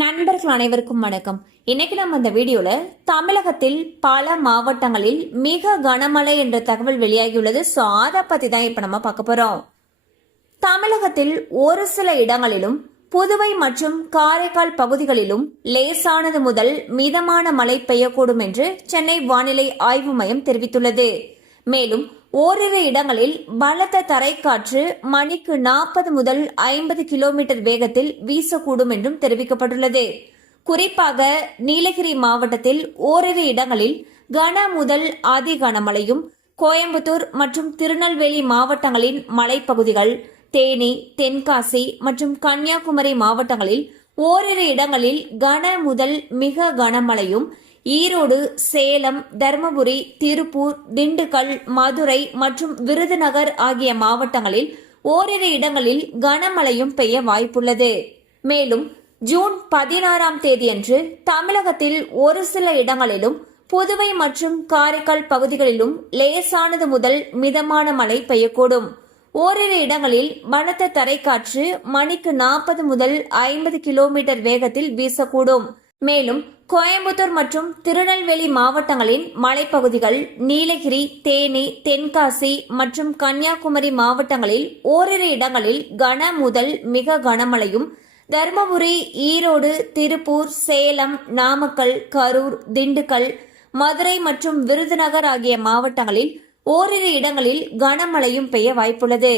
நண்பர்கள் அனைவருக்கும் வணக்கம். இன்னைக்கு நம்ம இந்த வீடியோல தமிழகத்தில் பல மாவட்டங்களில் மிக கனமழை என்ற தகவல் வெளியாகியுள்ளது. சோ அதை பத்தி தான் இப்ப நம்ம பார்க்க போறோம். தமிழகத்தில் ஒரு சில இடங்களிலும் புதுவை மற்றும் காரைக்கால் பகுதிகளிலும் லேசானது முதல் மிதமான மழை பெய்யக்கூடும் என்று சென்னை வானிலை ஆய்வு மையம் தெரிவித்துள்ளது. மேலும் ஓரிரு இடங்களில் பலத்த தரைக்காற்று மணிக்கு 40 முதல் 50 கிலோமீட்டர் வேகத்தில் வீசக்கூடும் என்றும் தெரிவிக்கப்பட்டுள்ளது. குறிப்பாக நீலகிரி மாவட்டத்தில் ஓரிரு இடங்களில் கன முதல் அதி கனமழையும், கோயம்புத்தூர் மற்றும் திருநெல்வேலி மாவட்டங்களின் மலைப்பகுதிகள், தேனி, தென்காசி மற்றும் கன்னியாகுமரி மாவட்டங்களில் ஓரிரு இடங்களில் கன முதல் மிக கனமழையும், ஈரோடு, சேலம், தர்மபுரி, திருப்பூர், திண்டுக்கல், மதுரை மற்றும் விருதுநகர் ஆகிய மாவட்டங்களில் ஓரிரு இடங்களில் கனமழையும் பெய்ய வாய்ப்புள்ளது. மேலும் ஜூன் 16ஆம் தேதியன்று தமிழகத்தில் ஒரு சில இடங்களிலும் புதுவை மற்றும் காரைக்கால் பகுதிகளிலும் லேசானது முதல் மிதமான மழை பெய்யக்கூடும். ஓரிரு இடங்களில் பலத்த தரைக்காற்று மணிக்கு 40 முதல் 50 கிலோமீட்டர் வேகத்தில் வீசக்கூடும். மேலும் கோயம்புத்தூர் மற்றும் திருநெல்வேலி மாவட்டங்களின் மலைப்பகுதிகள், நீலகிரி, தேனி, தென்காசி மற்றும் கன்னியாகுமரி மாவட்டங்களில் ஓரிரு இடங்களில் கன முதல் மிக கனமழையும், தர்மபுரி, ஈரோடு, திருப்பூர், சேலம், நாமக்கல், கரூர், திண்டுக்கல், மதுரை மற்றும் விருதுநகர் ஆகிய மாவட்டங்களில் ஓரிரு இடங்களில் கனமழையும் பெய்ய வாய்ப்புள்ளது.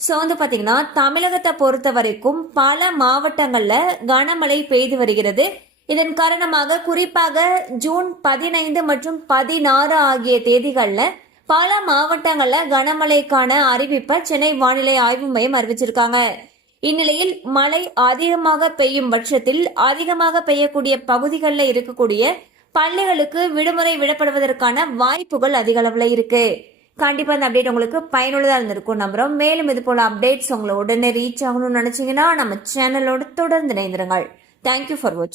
ஸோ பாத்தீங்கன்னா தமிழகத்தை பொறுத்த வரைக்கும் பல மாவட்டங்கள்ல கனமழை பெய்து வருகிறது. இதன் காரணமாக குறிப்பாக ஜூன் 15 மற்றும் 16 ஆகிய தேதிகளில் பல மாவட்டங்கள்ல கனமழைக்கான அறிவிப்பை சென்னை வானிலை ஆய்வு மையம் அறிவிச்சிருக்காங்க. இந்நிலையில் மழை அதிகமாக பெய்யும் பட்சத்தில் அதிகமாக பெய்யக்கூடிய பகுதிகளில் இருக்கக்கூடிய பள்ளிகளுக்கு விடுமுறை விடப்படுவதற்கான வாய்ப்புகள் அதிக அளவில் இருக்கு. கண்டிப்பா இந்த அப்டேட் உங்களுக்கு பயனுள்ளதா இருந்திருக்கும் நம்புறோம். மேலும் இது போல அப்டேட்ஸ் உங்களை உடனே ரீச் ஆகணும்னு நினைச்சீங்கன்னா நம்ம சேனலோட தொடர்ந்து இணைந்திருங்கள். தேங்க்யூ ஃபார் வாட்சிங்.